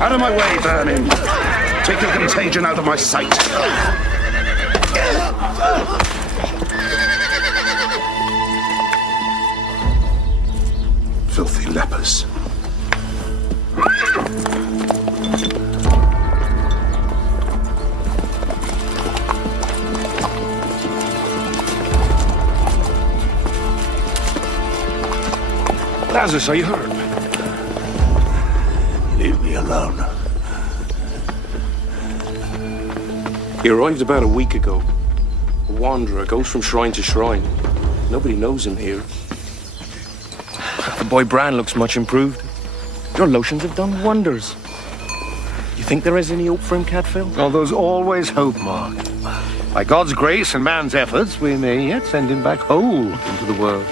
Out of my way, vermin! Take your contagion out of my sight! Filthy lepers. Lazarus, are you hurt? Leave me alone. He arrived about a week ago. A wanderer, goes from shrine to shrine. Nobody knows him here. The boy Bran looks much improved. Your lotions have done wonders. You think there is any hope for him, Cadfael? Oh, there's always hope, Mark. By God's grace and man's efforts, we may yet send him back whole into the world.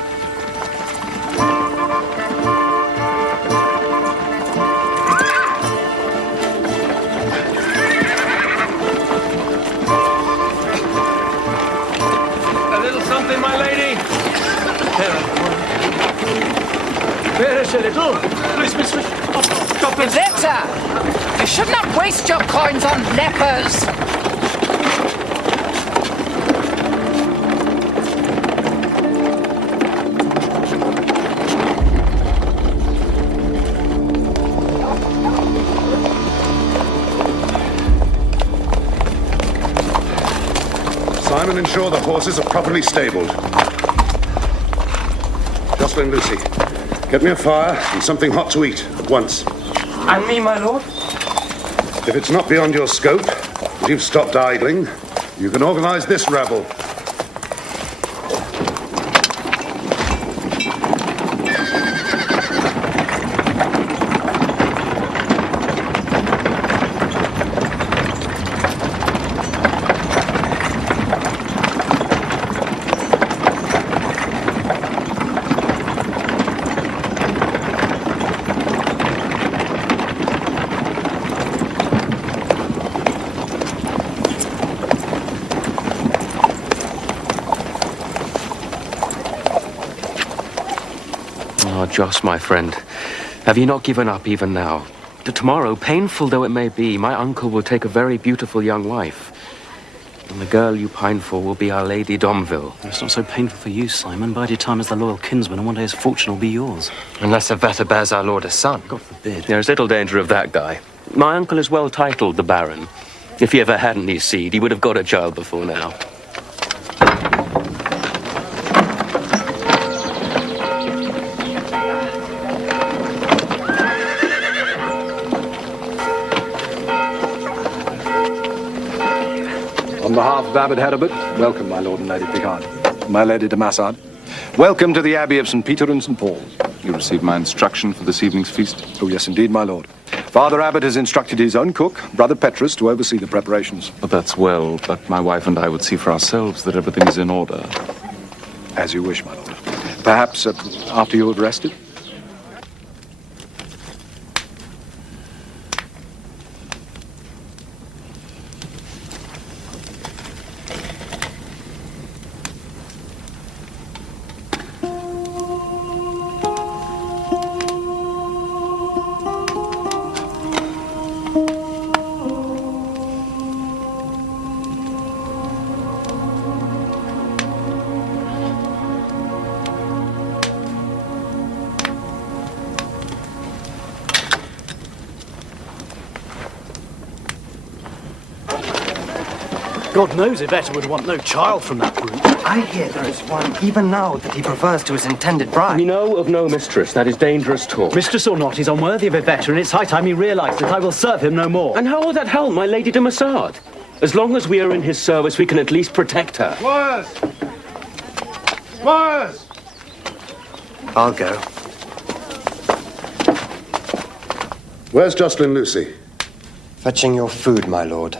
Leper! You should not waste your coins on lepers! Simon, ensure the horses are properly stabled. Jocelyn, Lucy, get me a fire and something hot to eat at once. And me, my lord? If it's not beyond your scope, and you've stopped idling, you can organize this rabble. Joss, my friend, have you not given up even now? Tomorrow, painful though it may be, my uncle will take a very beautiful young wife. And the girl you pine for will be Our Lady Domville. It's not so painful for you, Simon. Bide your time as the loyal kinsman, and one day his fortune will be yours. Unless a vetter bears our lord a son. God forbid. There's little danger of that guy. My uncle is well titled, the Baron. If he ever had any seed, he would have got a child before now. On behalf of Abbot Heribert, welcome, my lord and lady Picard. My lady de Massard, welcome to the Abbey of St. Peter and St. Paul's. You received my instruction for this evening's feast? Oh, yes, indeed, my lord. Father Abbot has instructed his own cook, Brother Petrus, to oversee the preparations. Well, that's well, but my wife and I would see for ourselves that everything is in order. As you wish, my lord. Perhaps after you have rested? God knows Yvette would want no child from that brute. I hear there is one, even now, that he prefers to his intended bride. We know of no mistress. That is dangerous talk. Mistress or not, he's unworthy of Yvette, and it's high time he realized that I will serve him no more. And how will that help my Lady de Massard? As long as we are in his service, we can at least protect her. Squires! Squires! I'll go. Where's Jocelyn, Lucy? Fetching your food, my lord.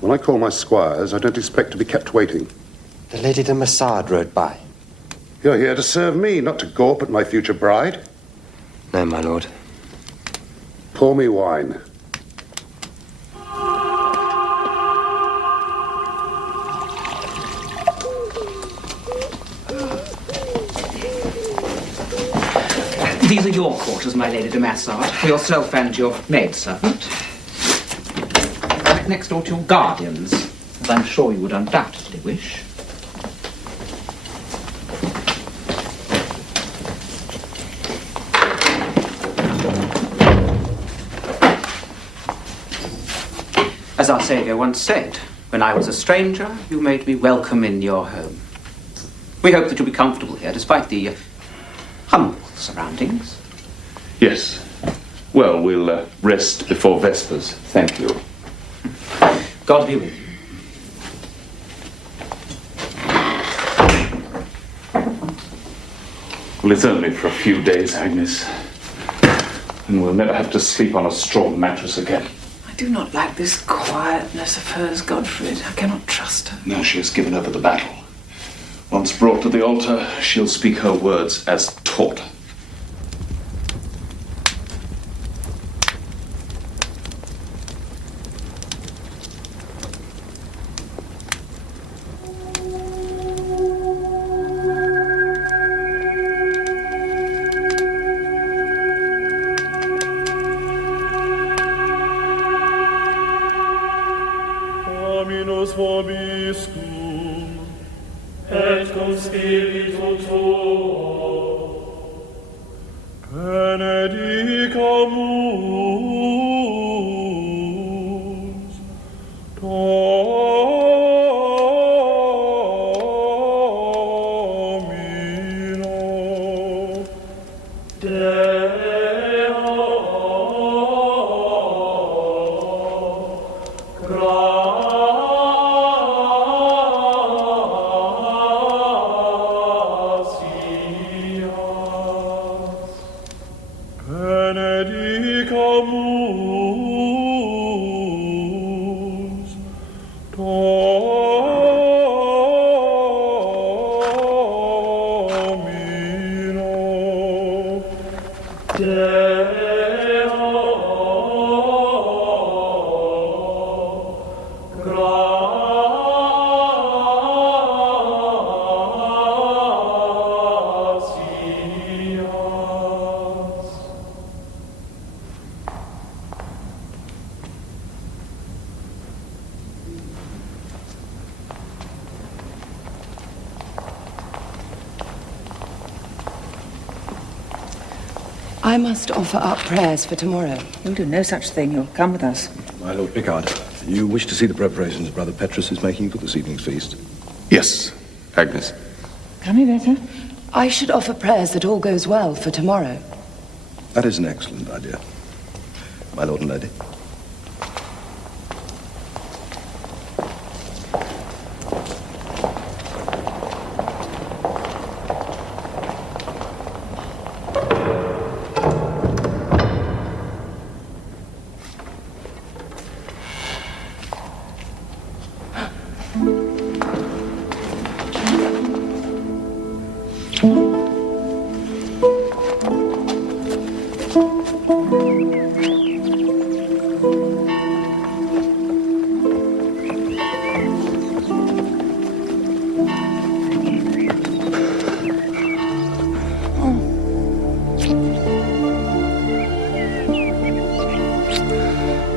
When I call my squires, I don't expect to be kept waiting. The Lady de Massard rode by. You're here to serve me, not to gawp at my future bride. No, my lord. Pour me wine. These are your quarters, my Lady de Massard, for yourself and your maidservant. Right next door to your guardians, as I'm sure you would undoubtedly wish. As our Saviour once said, when I was a stranger, you made me welcome in your home. We hope that you'll be comfortable here, despite the humble surroundings. Yes. Well, we'll rest before Vespers. Thank you. God be with you. Well, it's only for a few days, Agnes. And we'll never have to sleep on a straw mattress again. I do not like this quietness of hers, Godfred. I cannot trust her. Now she has given over the battle. Once brought to the altar, she'll speak her words as taught. Dominus vobiscum, et cum spiritu tuo, benedicamus, Domino, benedicamus, Domino, I must offer up prayers for tomorrow. You'll do no such thing. You'll come with us. My Lord Picard, you wish to see the preparations Brother Petrus is making for this evening's feast? Yes, Agnes. Come here, better. I should offer prayers that all goes well for tomorrow. That is an excellent idea. My Lord and Lady.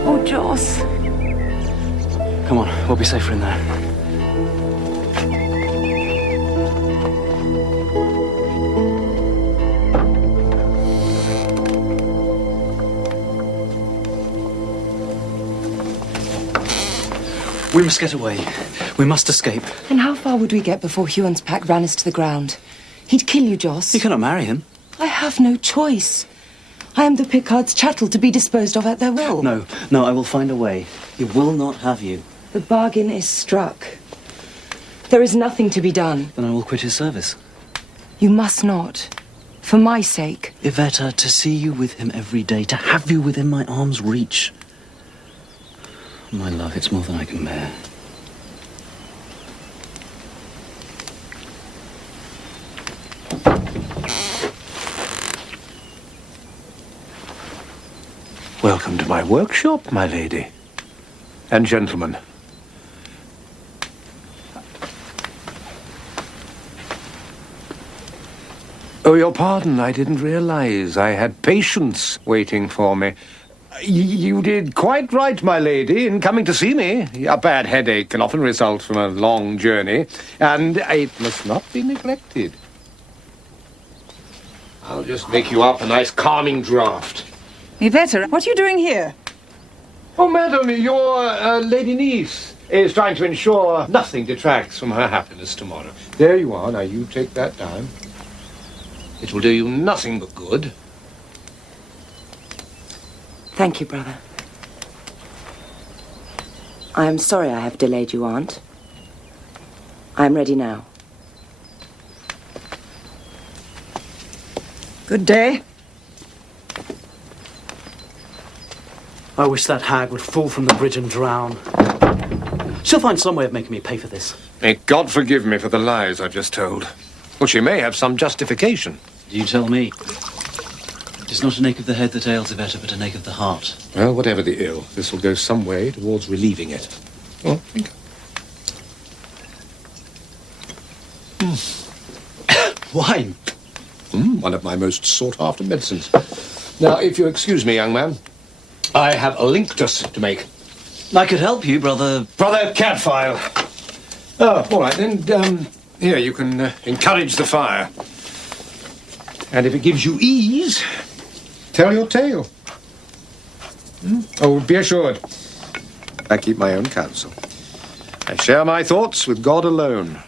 Oh, Joss. Come on, we'll be safer in there. We must get away. We must escape. And how far would we get before Huon's pack ran us to the ground? He'd kill you, Joss. You cannot marry him. I have no choice. I am the Picard's chattel to be disposed of at their will. No, I will find a way. He will not have you. The bargain is struck. There is nothing to be done. Then I will quit his service. You must not. For my sake. Iveta, to see you with him every day, to have you within my arm's reach. My love, it's more than I can bear. Welcome to my workshop, my lady. And gentlemen. Oh, your pardon. I didn't realize I had patients waiting for me. You did quite right, my lady, in coming to see me. A bad headache can often result from a long journey, and it must not be neglected. I'll just make you up a nice calming draught. Yvette, what are you doing here? Oh, madam, your lady niece is trying to ensure nothing detracts from her happiness tomorrow. There you are. Now, you take that down. It will do you nothing but good. Thank you, brother. I am sorry I have delayed you, Aunt. I am ready now. Good day. I wish that hag would fall from the bridge and drown. She'll find some way of making me pay for this. May God forgive me for the lies I've just told. Well, she may have some justification. You tell me. It is not an ache of the head that ails Yvette, but an ache of the heart. Well, whatever the ill, this will go some way towards relieving it. Oh, think. Wine. One of my most sought-after medicines. Now, if you excuse me, young man, I have a linctus to make. I could help you, brother. Brother Cadfael. Oh, all right, then, here, you can encourage the fire. And if it gives you ease, tell your tale. Oh, be assured, I keep my own counsel. I share my thoughts with God alone.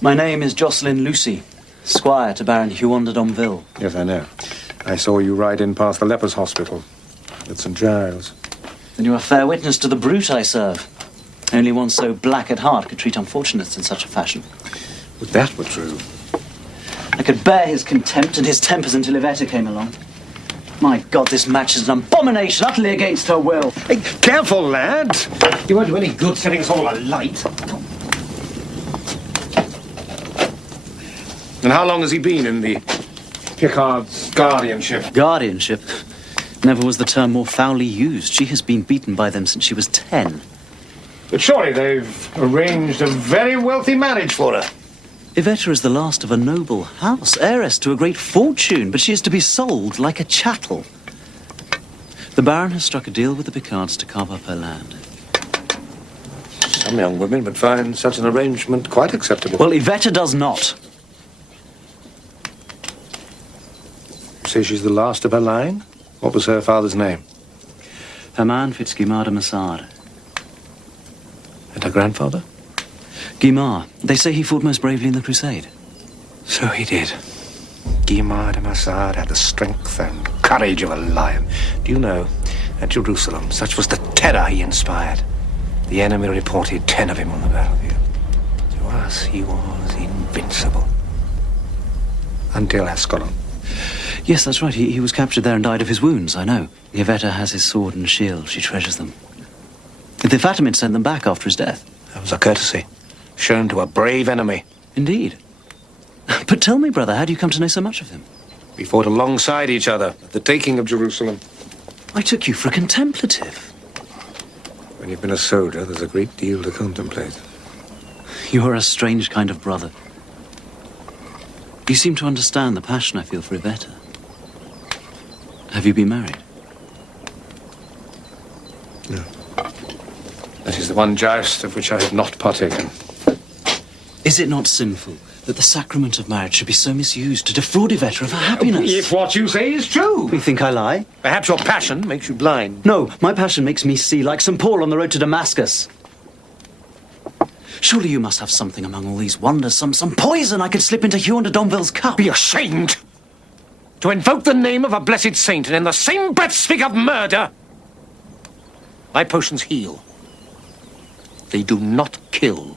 My name is Jocelyn Lucy, squire to Baron Huon de Domville. Yes, I know. I saw you ride in past the Leper's hospital at St. Giles. Then you are fair witness to the brute I serve. Only one so black at heart could treat unfortunates in such a fashion. Would that were true. I could bear his contempt and his tempers until Yvette came along. My God, this match is an abomination, utterly against her will. Hey, careful, lad. You won't do any good setting us all alight. And how long has he been in the Picard's guardianship? Guardianship? Never was the term more foully used. She has been beaten by them since she was 10. But surely they've arranged a very wealthy marriage for her. Yvette is the last of a noble house, heiress to a great fortune, but she is to be sold like a chattel. The Baron has struck a deal with the Picards to carve up her land. Some young women would find such an arrangement quite acceptable. Well, Yvette does not. Say she's the last of her line? What was her father's name? Herman Fitzguimard de Massard. And her grandfather? Guimard. They say he fought most bravely in the Crusade. So he did. Guimard de Massard had the strength and courage of a lion. Do you know, at Jerusalem, such was the terror he inspired. The enemy reported 10 of him on the battlefield. To us, he was invincible. Until Ascalon. Yes, that's right. He was captured there and died of his wounds, I know. Yvette has his sword and shield. She treasures them. The Fatimids sent them back after his death. That was a courtesy shown to a brave enemy. Indeed. But tell me, brother, how do you come to know so much of him? We fought alongside each other at the taking of Jerusalem. I took you for a contemplative. When you've been a soldier, there's a great deal to contemplate. You are a strange kind of brother. You seem to understand the passion I feel for Yvette. Have you been married? No. That is the one joust of which I have not partaken. Is it not sinful that the sacrament of marriage should be so misused to defraud Yvette of her happiness? If what you say is true. You think I lie? Perhaps your passion makes you blind. No, my passion makes me see like St. Paul on the road to Damascus. Surely you must have something among all these wonders, some poison I could slip into Huon de Domville's cup. Be ashamed to invoke the name of a blessed saint and in the same breath speak of murder. My potions heal. They do not kill.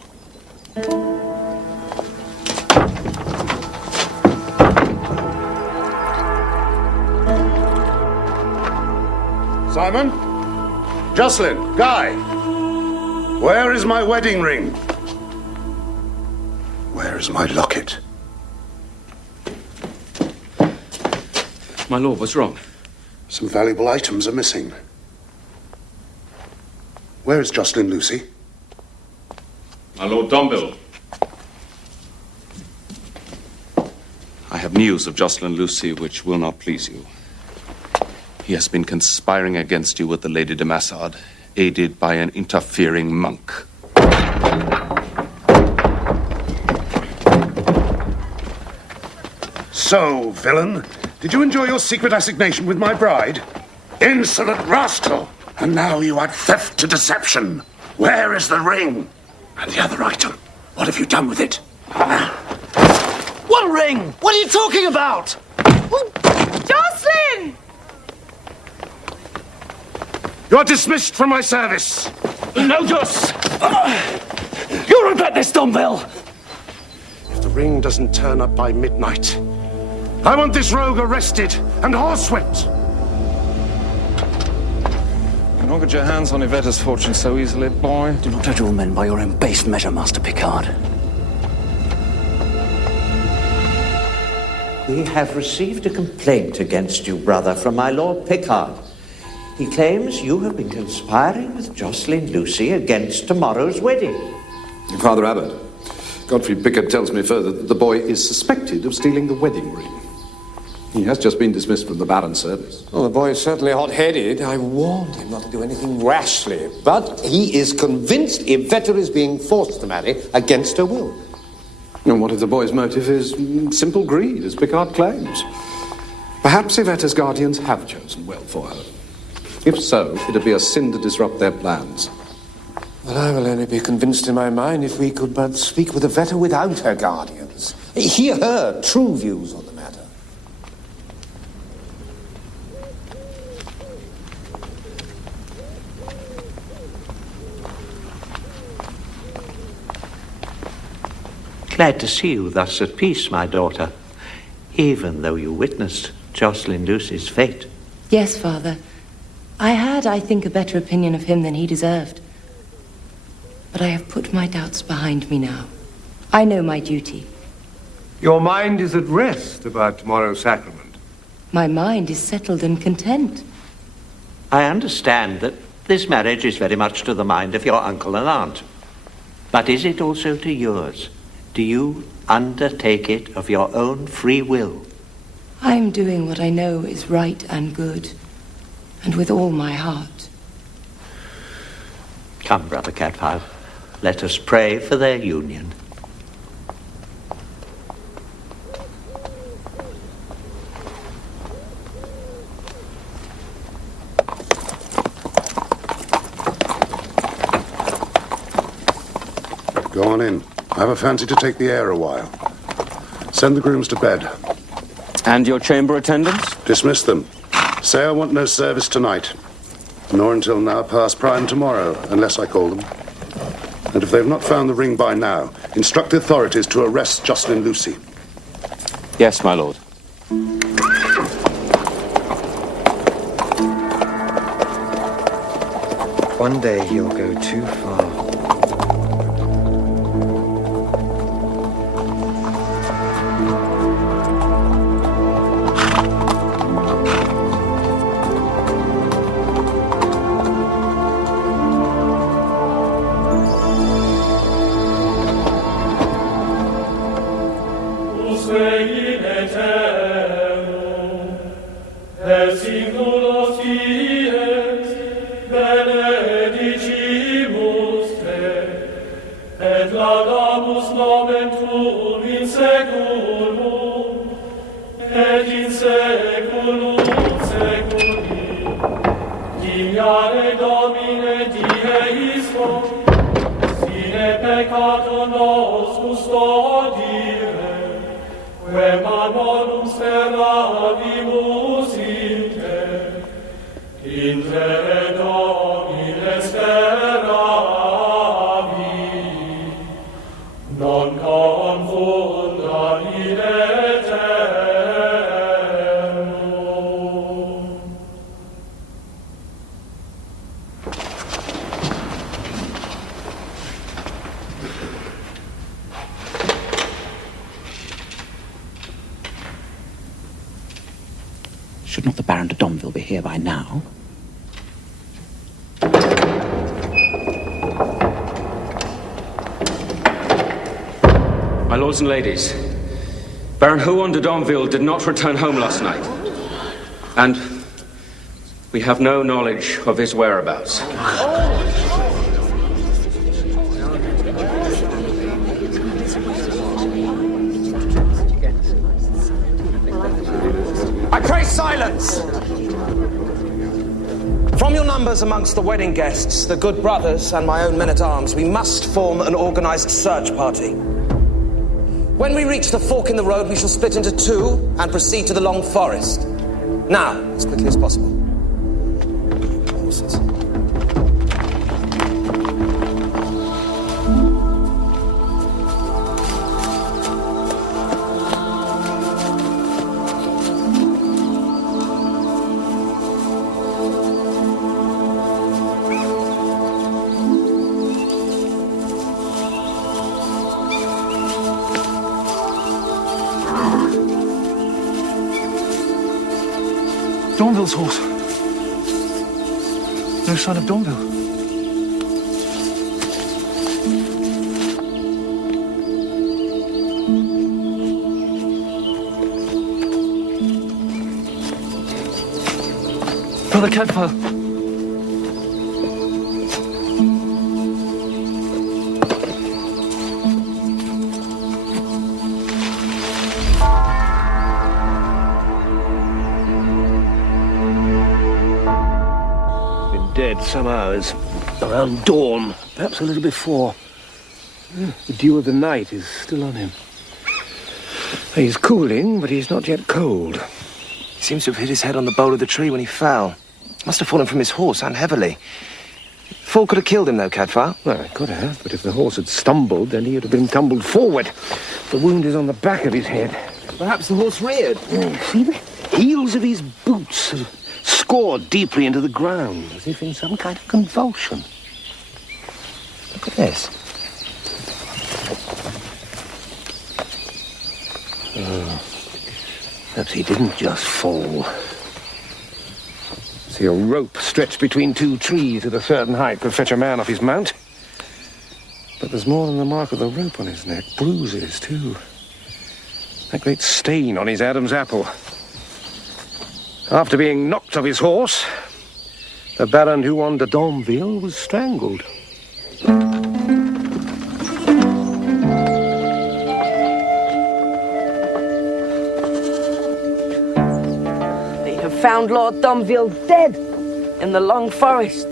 Simon? Jocelyn? Guy? Where is my wedding ring? Where is my locket? My lord, what's wrong? Some valuable items are missing. Where is Jocelyn Lucy? My Lord Domville. I have news of Jocelyn Lucy which will not please you. He has been conspiring against you with the Lady de Massard, aided by an interfering monk. So, villain, did you enjoy your secret assignation with my bride? Insolent rascal! And now you add theft to deception. Where is the ring? And the other item? What have you done with it? What ring? What are you talking about? Jocelyn! You're dismissed from my service. No, Joss! You'll regret this, Domville! If the ring doesn't turn up by midnight, I want this rogue arrested and horsewhipped. You don't get your hands on Yvette's fortune so easily, boy. Do not judge all men by your own base measure, Master Picard. We have received a complaint against you, brother, from my Lord Picard. He claims you have been conspiring with Jocelyn Lucy against tomorrow's wedding. Father Abbot, Godfrey Pickard tells me further that the boy is suspected of stealing the wedding ring. He has just been dismissed from the Baron's service. Well, the boy is certainly hot-headed. I warned him not to do anything rashly, but he is convinced Yvette is being forced to marry against her will. And what if the boy's motive is simple greed, as Picard claims? Perhaps Yvette's guardians have chosen well for her. If so, it'd be a sin to disrupt their plans. Well, I will only be convinced in my mind if we could but speak with Yvette without her guardians. Hear her true views on the matter. Glad to see you thus at peace, my daughter, even though you witnessed Jocelyn Lucy's fate. Yes, Father. I had, I think, a better opinion of him than he deserved. But I have put my doubts behind me now. I know my duty. Your mind is at rest about tomorrow's sacrament. My mind is settled and content. I understand that this marriage is very much to the mind of your uncle and aunt. But is it also to yours? Do you undertake it of your own free will? I am doing what I know is right and good, and with all my heart. Come, Brother Cadfael, let us pray for their union. Go on in. I have a fancy to take the air a while. Send the grooms to bed. And your chamber attendants? Dismiss them. Say I want no service tonight, nor until now past prime tomorrow, unless I call them. And if they've not found the ring by now, instruct the authorities to arrest Jocelyn Lucy. Yes, my lord. One day you'll go too far. Should not the Baron de Domville be here by now? My lords and ladies, Baron Huon de Domville did not return home last night. And we have no knowledge of his whereabouts. I pray silence! From your numbers amongst the wedding guests, the good brothers, and my own men-at-arms, we must form an organized search party. When we reach the fork in the road, we shall split into two and proceed to the Long Forest. Now, as quickly as possible. Horses. Domville's horse. No sign of Domville. Brother Cadfael. Dead some hours, around dawn, perhaps a little before. The dew of the night is still on him. He's cooling, but he's not yet cold. He seems to have hit his head on the bole of the tree when he fell. Must have fallen from his horse, and heavily. Fall could have killed him, though, Cadfael. Well, it could have, but if the horse had stumbled, then he would have been tumbled forward. The wound is on the back of his head. Perhaps the horse reared. See the heels of his boots have scored deeply into the ground, as if in some kind of convulsion. Look at this. Oh, perhaps he didn't just fall. See, a rope stretched between two trees at a certain height could fetch a man off his mount. But there's more than the mark of the rope on his neck. Bruises, too. That great stain on his Adam's apple. After being knocked off his horse, the Baron Huon de Domville was strangled. They have found Lord Domville dead in the Long Forest.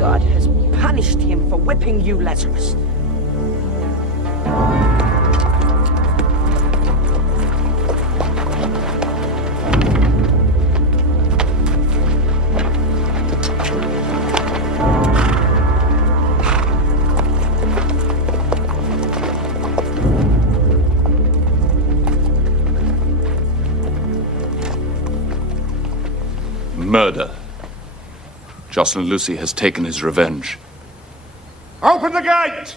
God has punished him for whipping you, Lazarus. Murder. Jocelyn Lucy has taken his revenge. Open the gate!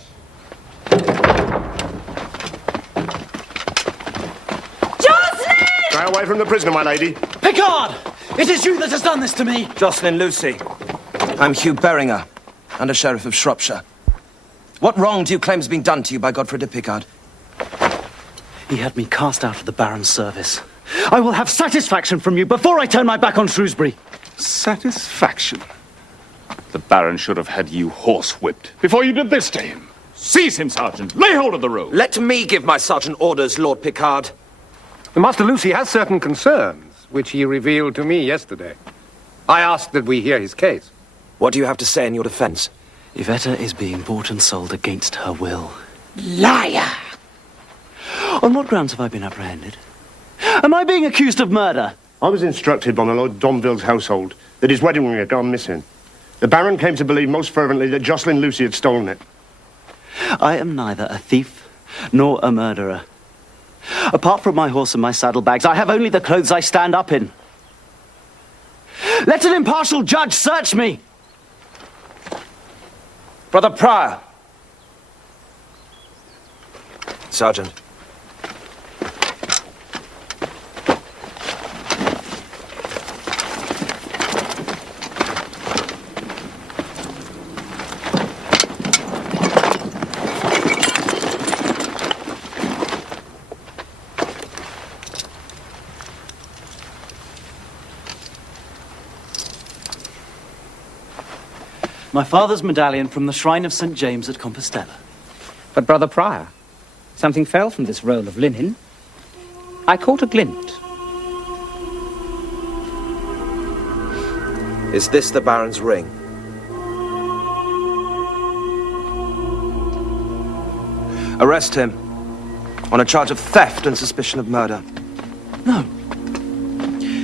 Jocelyn! Stay away from the prisoner, my lady. Picard! It is you that has done this to me! Jocelyn Lucy. I'm Hugh Beringer, Under Sheriff of Shropshire. What wrong do you claim has been done to you by Godfrey de Picard? He had me cast out of the Baron's service. I will have satisfaction from you before I turn my back on Shrewsbury. Satisfaction? The Baron should have had you horsewhipped before you did this to him. Seize him, Sergeant. Lay hold of the rope. Let me give my sergeant orders, Lord Picard. Master Lucy has certain concerns, which he revealed to me yesterday. I asked that we hear his case. What do you have to say in your defense? Yvetta is being bought and sold against her will. Liar! On what grounds have I been apprehended? Am I being accused of murder? I was instructed by my Lord Domville's household that his wedding ring had gone missing. The Baron came to believe most fervently that Jocelyn Lucy had stolen it. I am neither a thief nor a murderer. Apart from my horse and my saddlebags, I have only the clothes I stand up in. Let an impartial judge search me! Brother Prior. Sergeant. My father's medallion from the shrine of St. James at Compostela. But, Brother Prior, something fell from this roll of linen. I caught a glint. Is this the Baron's ring? Arrest him on a charge of theft and suspicion of murder. No.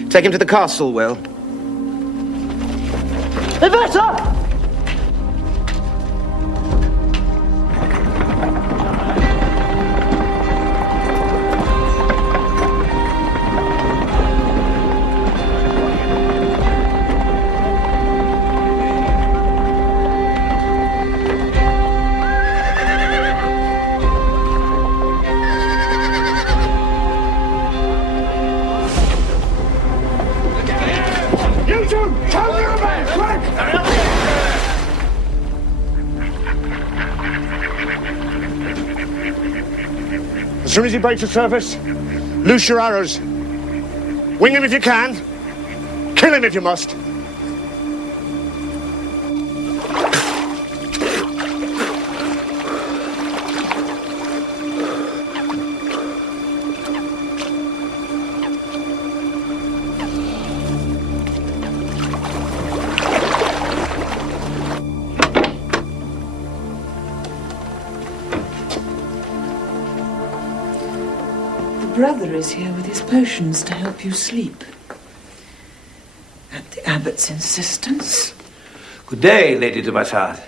Take him to the castle, Will. Leper! You two! Tell me about it! Quick! As soon as he breaks the surface, loose your arrows. Wing him if you can. Kill him if you must. Brother is here with his potions to help you sleep. At the abbot's insistence. Good day, Lady de Massard.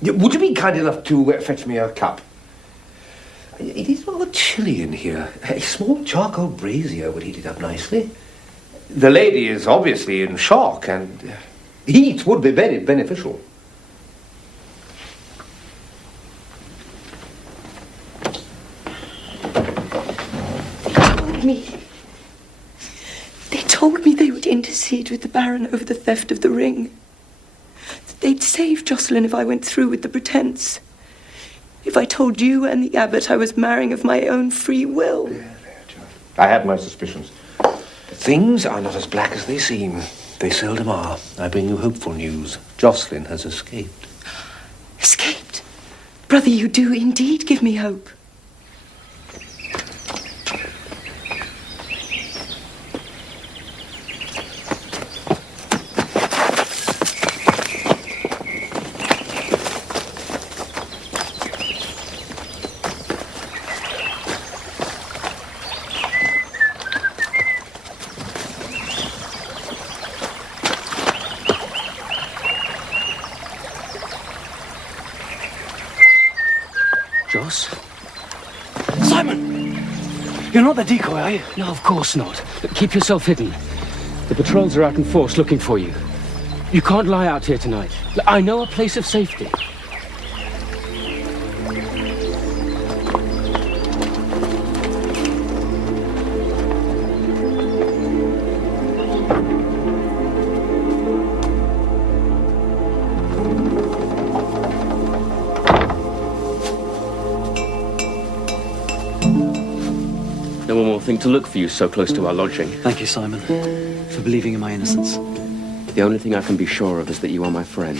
Would you be kind enough to fetch me a cup? It is rather chilly in here. A small charcoal brazier would heat it up nicely. The lady is obviously in shock, and heat would be very beneficial. They told me they would intercede with the Baron over the theft of the ring. That they'd save Jocelyn if I went through with the pretense. If I told you and the abbot I was marrying of my own free will. I had my suspicions. But things are not as black as they seem. They seldom are. I bring you hopeful news. Jocelyn has escaped. Escaped? Brother, you do indeed give me hope. Joss? Simon! You're not the decoy, are you? No, of course not. But keep yourself hidden. The patrols are out in force looking for you. You can't lie out here tonight. I know a place of safety. No one will think to look for you so close to our lodging. Thank you, Simon, for believing in my innocence. The only thing I can be sure of is that you are my friend.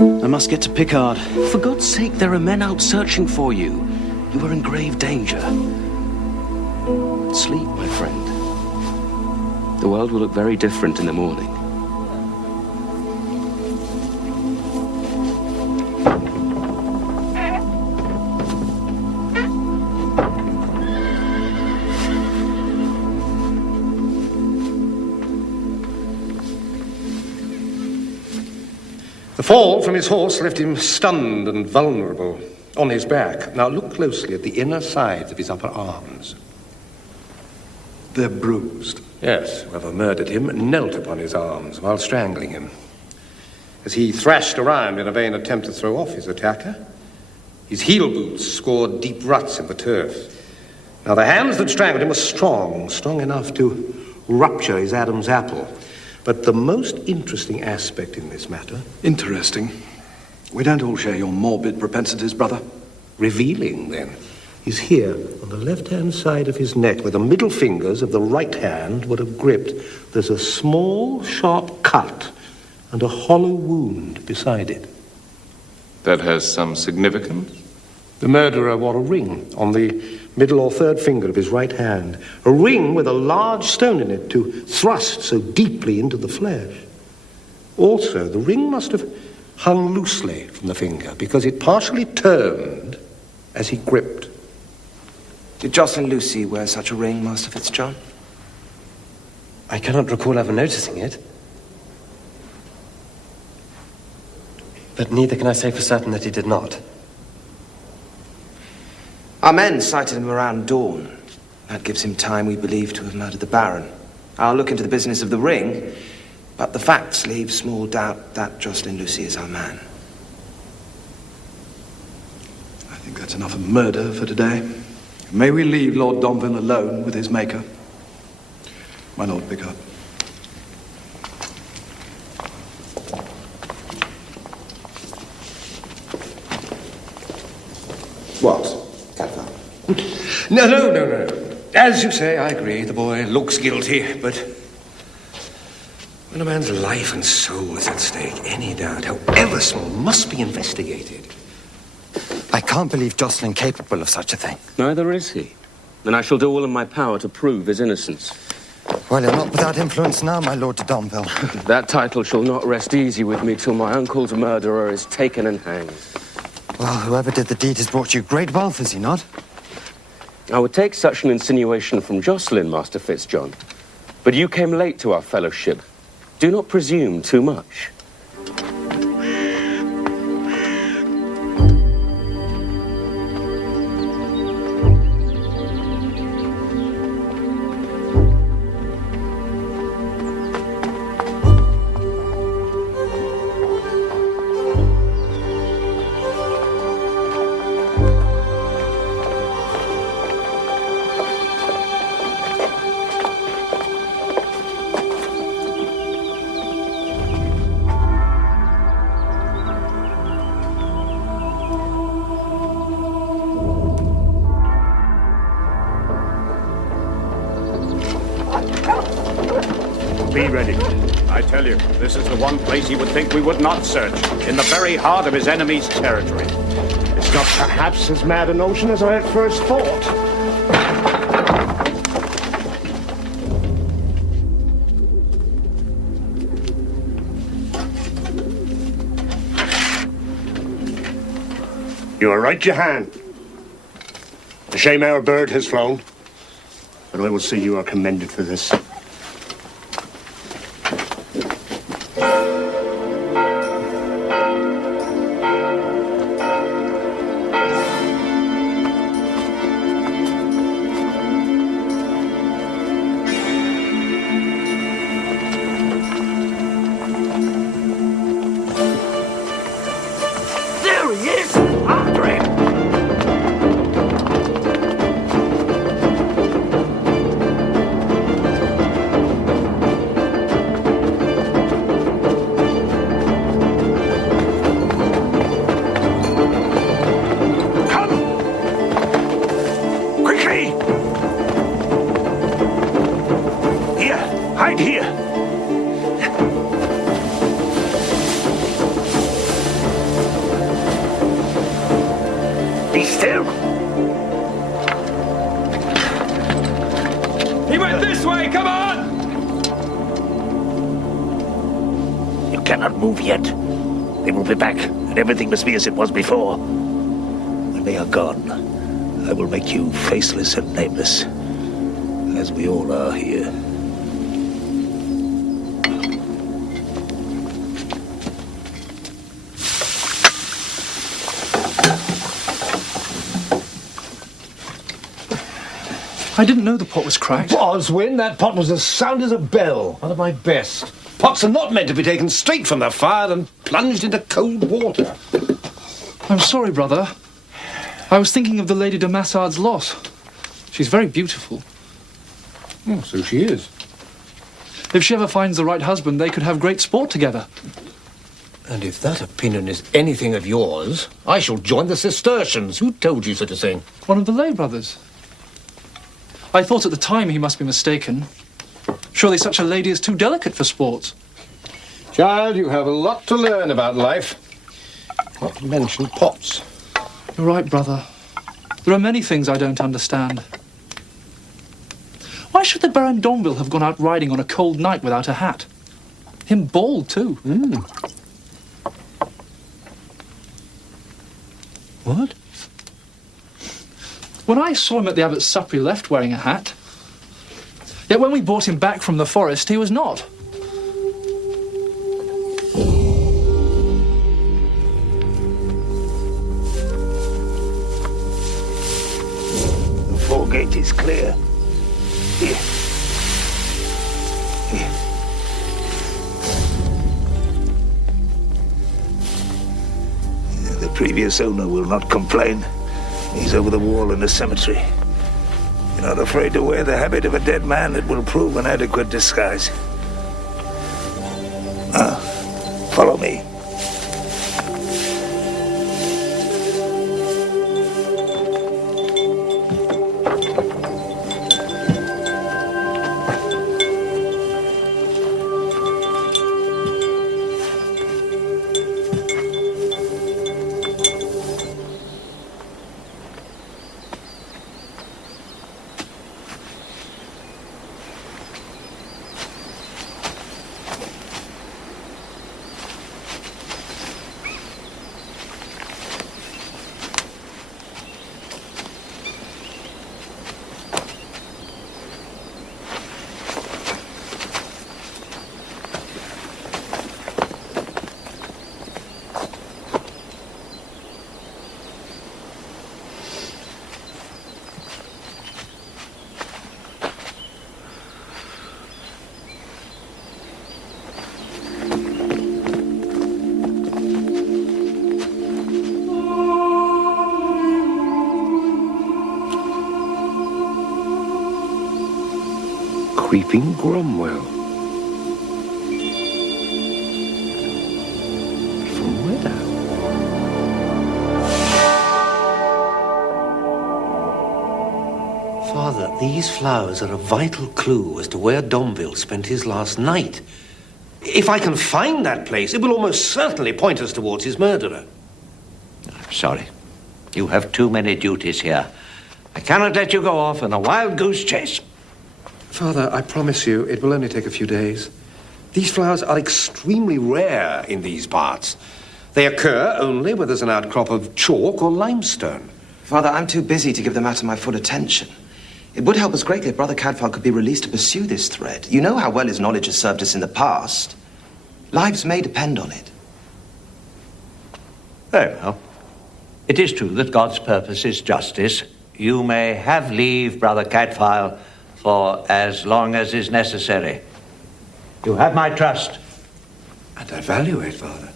I must get to Picard. For God's sake, there are men out searching for you. You are in grave danger. Sleep, my friend. The world will look very different in the morning. The fall from his horse left him stunned and vulnerable on his back. Now look closely at the inner sides of his upper arms. They're bruised. Yes, whoever murdered him knelt upon his arms while strangling him. As he thrashed around in a vain attempt to throw off his attacker, his heel boots scored deep ruts in the turf. Now the hands that strangled him were strong enough to rupture his Adam's apple. But the most interesting aspect in this matter... Interesting? We don't all share your morbid propensities, brother. Revealing, then. is here, on the left-hand side of his neck, where the middle fingers of the right hand would have gripped. There's a small, sharp cut and a hollow wound beside it. That has some significance? The murderer wore a ring on the middle or third finger of his right hand, a ring with a large stone in it to thrust so deeply into the flesh. Also, the ring must have hung loosely from the finger because it partially turned as he gripped. Did Jocelyn Lucy wear such a ring, Master Fitzjohn? I cannot recall ever noticing it. But neither can I say for certain that he did not. Our men sighted him around dawn. That gives him time, we believe, to have murdered the Baron. I'll look into the business of the ring, but the facts leave small doubt that Jocelyn Lucy is our man. I think that's enough of murder for today. May we leave Lord Domville alone with his maker? My Lord Picard. What, Cadfael? No. As you say, I agree. The boy looks guilty, but when a man's life and soul is at stake, any doubt, however small, must be investigated. I can't believe Jocelyn capable of such a thing. Neither is he. And I shall do all in my power to prove his innocence. Well, you're not without influence now, my Lord de Domville. That title shall not rest easy with me till my uncle's murderer is taken and hanged. Well, whoever did the deed has brought you great wealth, has he not? I would take such an insinuation from Jocelyn, Master Fitzjohn. But you came late to our fellowship. Do not presume too much. Be ready. I tell you, this is the one place he would think we would not search, in the very heart of his enemy's territory. It's not perhaps as mad a notion as I at first thought. You are right, Johann. A shame our bird has flown, but I will see you are commended for this. Hide here! Be still! He went this way, come on! You cannot move yet. They will be back, and everything must be as it was before. When they are gone, I will make you faceless and nameless, as we all are here. I didn't know the pot was cracked. Boswin, that pot was as sound as a bell. One of my best. Pots are not meant to be taken straight from the fire and plunged into cold water. I'm sorry, brother. I was thinking of the Lady de Massard's loss. She's very beautiful. Oh, so she is. If she ever finds the right husband, they could have great sport together. And if that opinion is anything of yours, I shall join the Cistercians. Who told you such a thing? One of the lay brothers. I thought at the time he must be mistaken. Surely such a lady is too delicate for sports. Child, you have a lot to learn about life. Not to mention pots. You're right, brother. There are many things I don't understand. Why should the Baron d'Onville have gone out riding on a cold night without a hat? Him bald, too. What? When I saw him at the abbot's supper, he left wearing a hat. Yet when we brought him back from the forest, he was not. The fore gate is clear. Here. Here. The previous owner will not complain. He's over the wall in the cemetery. You're not afraid to wear the habit of a dead man. It will prove an adequate disguise. Follow me. Creeping Cromwell. From where? Father, these flowers are a vital clue as to where D'Onville spent his last night. If I can find that place, it will almost certainly point us towards his murderer. I'm sorry. You have too many duties here. I cannot let you go off on a wild goose chase. Father, I promise you it will only take a few days. These flowers are extremely rare in these parts. They occur only where there's an outcrop of chalk or limestone. Father, I'm too busy to give the matter my full attention. It would help us greatly if Brother Cadfael could be released to pursue this thread. You know how well his knowledge has served us in the past. Lives may depend on it. Very well. It is true that God's purpose is justice. You may have leave, Brother Cadfael, for as long as is necessary. You have my trust. And I value it, Father.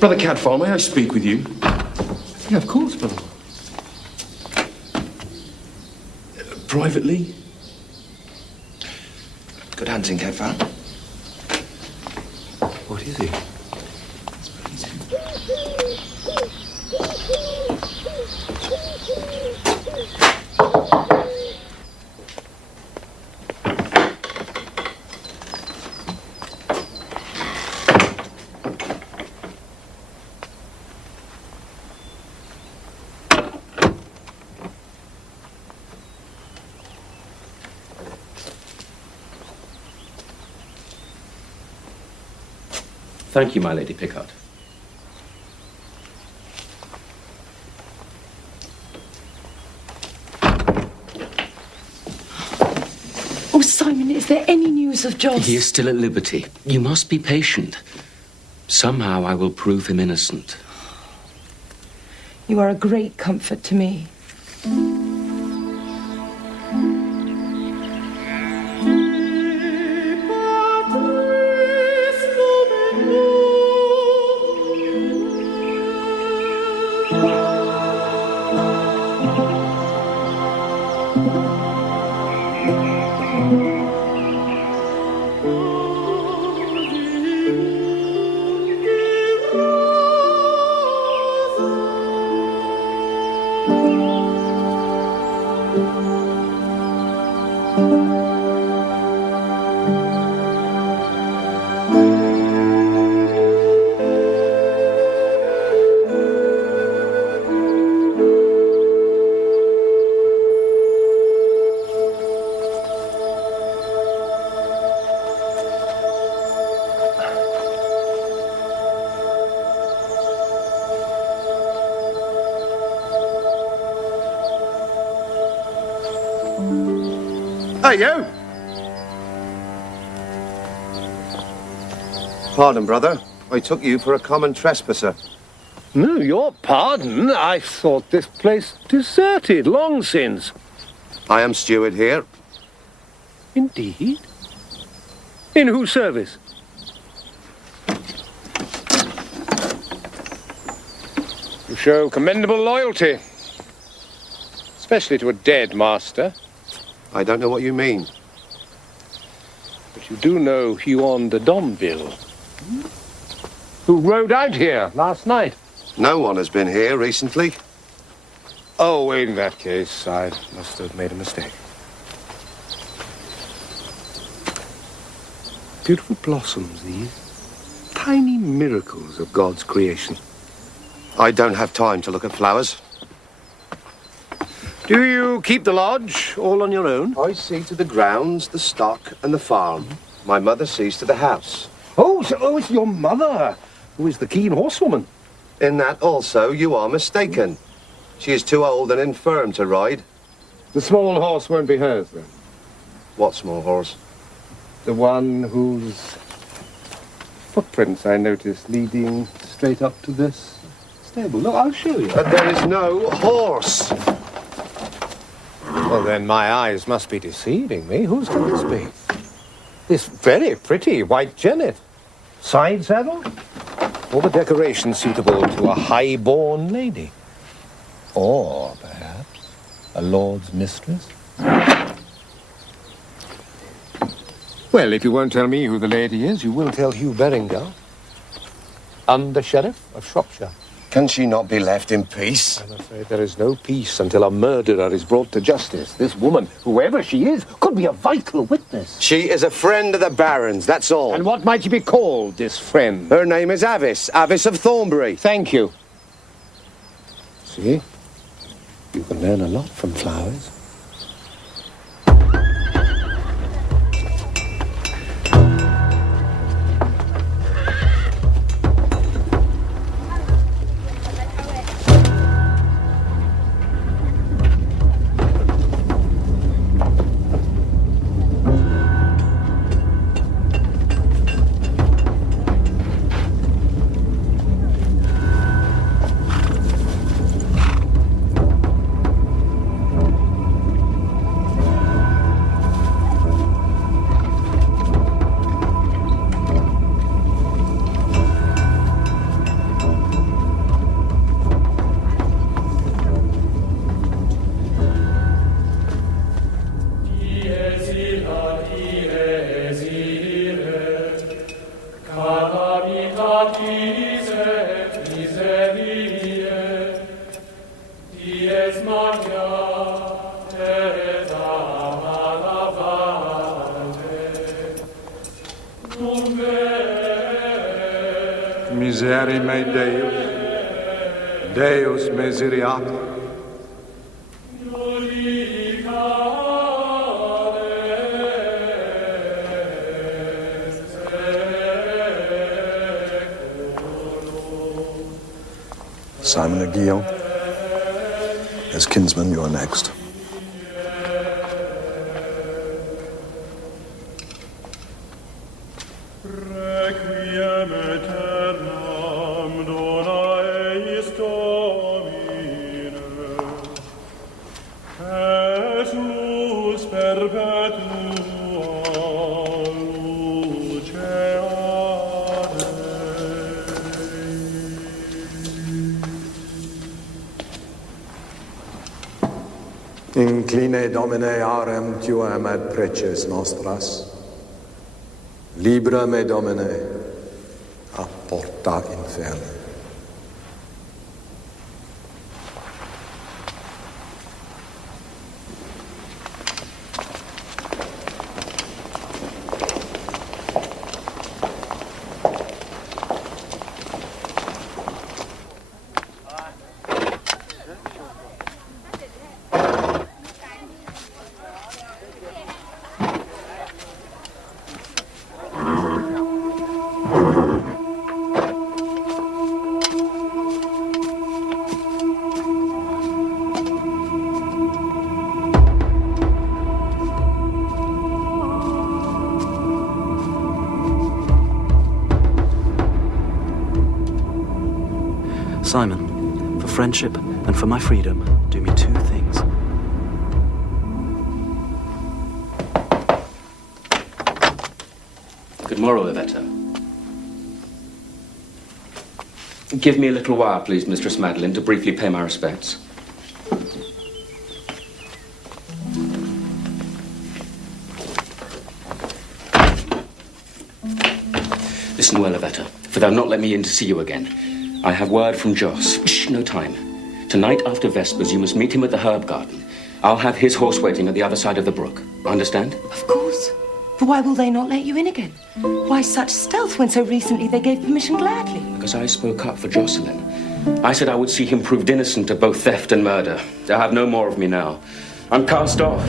Brother Cadfael, may I speak with you? Yeah, of course, brother. Privately? Good hunting, Cadfael. What is he? Thank you, my Lady Pickard. Oh, Simon, is there any news of Joss? He is still at liberty. You must be patient. Somehow I will prove him innocent. You are a great comfort to me. you. Pardon, brother. I took you for a common trespasser. No, your pardon. I thought this place deserted long since. I am steward here. Indeed? In whose service? You show commendable loyalty. Especially to a dead master. I don't know what you mean. But you do know Huon de Domville, who rode out here last night. No one has been here recently. Oh, in that case, I must have made a mistake. Beautiful blossoms, these. Tiny miracles of God's creation. I don't have time to look at flowers. Do you keep the lodge all on your own? I see to the grounds, the stock, and the farm. My mother sees to the house. Oh, so it's your mother, who is the keen horsewoman. In that also you are mistaken. She is too old and infirm to ride. The small horse won't be hers, then? What small horse? The one whose footprints I noticed leading straight up to this stable. Look, I'll show you. But there is no horse. Well, then my eyes must be deceiving me. Whose can this be? This very pretty white jennet. Side saddle? All the decoration suitable to a high-born lady. Or, perhaps, a lord's mistress? Well, if you won't tell me who the lady is, you will tell Hugh Beringer, Under-Sheriff of Shropshire. Can she not be left in peace? I'm afraid there is no peace until a murderer is brought to justice. This woman, whoever she is, could be a vital witness. She is a friend of the Baron's, that's all. And what might she be called, this friend? Her name is Avis, Avis of Thornbury. Thank you. See? You can learn a lot from flowers. Miseri me Deus, Deus miseriator. Simon of Guillaume, as kinsman, you are next. Requiem aeternam dona eis Domine, et lux perpetua luceat. Incline Domine arem tuam ad preces nostras. Libra me Domine a porta inferna. Simon, for friendship and for my freedom, do me two things. Good morrow, Leper. Give me a little while, please, Mistress Madeline, to briefly pay my respects. Listen well, Leper, for they'll not let me in to see you again. I have word from Joss. Shh, no time. Tonight after Vespers, you must meet him at the herb garden. I'll have his horse waiting at the other side of the brook. Understand? Of course. But why will they not let you in again? Why such stealth when so recently they gave permission gladly? Because I spoke up for Jocelyn. I said I would see him proved innocent of both theft and murder. They'll have no more of me now. I'm cast off.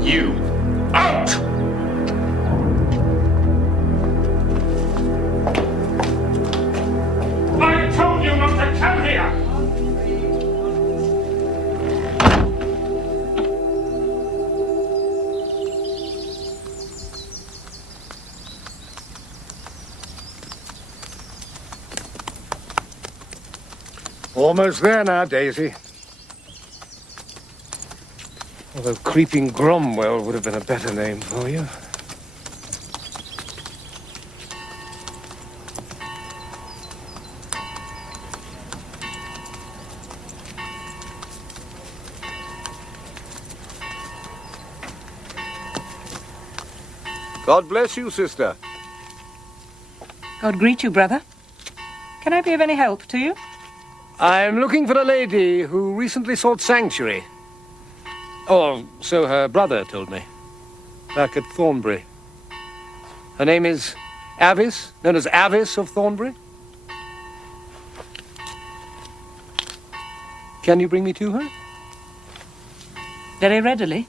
You, out! I told you not to come here! Almost there now, Daisy. Although Creeping Cromwell would have been a better name for you. God bless you, sister. God greet you, brother. Can I be of any help to you? I'm looking for a lady who recently sought sanctuary. Or so her brother told me. Back at Thornbury. Her name is Avis, known as Avis of Thornbury. Can you bring me to her? Very readily.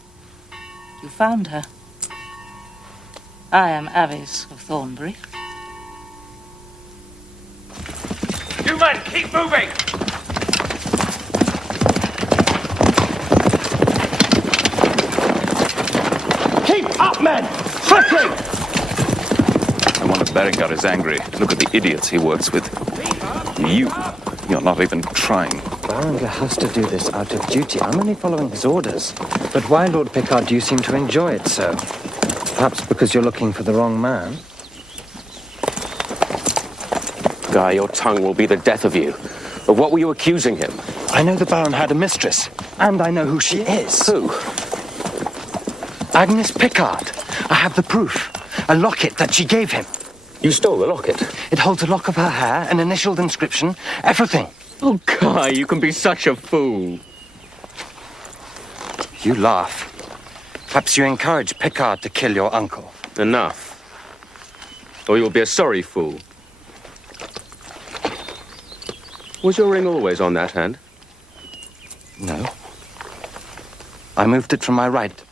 You found her. I am Avis of Thornbury. You men, keep moving! Keep up, men! Quickly! No wonder Berengar is angry. Look at the idiots he works with. You're not even trying. Berengar has to do this out of duty. I'm only following his orders. But why, Lord Picard, do you seem to enjoy it so? Perhaps because you're looking for the wrong man? Guy, your tongue will be the death of you. Of what were you accusing him? I know the Baron had a mistress, and I know who she is. Who? Agnes Picard. I have the proof. A locket that she gave him. You stole the locket? It holds a lock of her hair, an initialed inscription, everything. Oh, Guy, you can be such a fool. You laugh. Perhaps you encourage Picard to kill your uncle. Enough. Or you'll be a sorry fool. Was your ring always on that hand? No. I moved it from my right.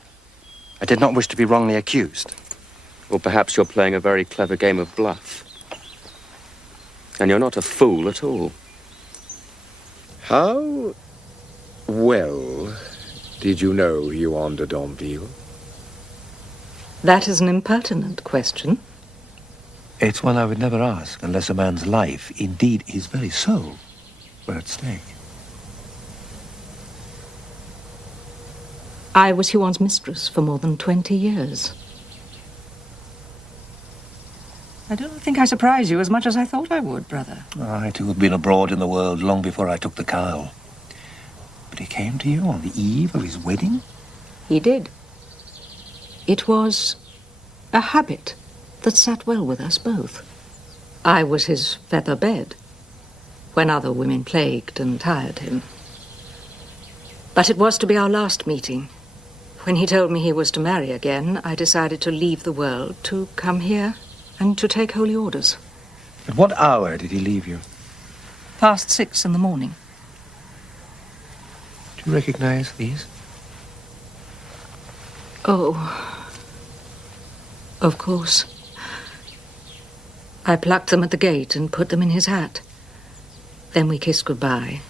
I did not wish to be wrongly accused. Or perhaps you're playing a very clever game of bluff. And you're not a fool at all. How well did you know Huon de Domville? That is an impertinent question. It's one I would never ask unless a man's life, indeed his very soul, were at stake. I was Huon's mistress for more than 20 years. I don't think I surprise you as much as I thought I would, brother. I, too, had been abroad in the world long before I took the cowl. But he came to you on the eve of his wedding? He did. It was a habit that sat well with us both. I was his feather bed when other women plagued and tired him. But it was to be our last meeting. When he told me he was to marry again, I decided to leave the world, to come here and to take holy orders. At what hour did he leave you? Past 6 in the morning. Do you recognize these? Oh, of course. I plucked them at the gate and put them in his hat. Then we kissed goodbye.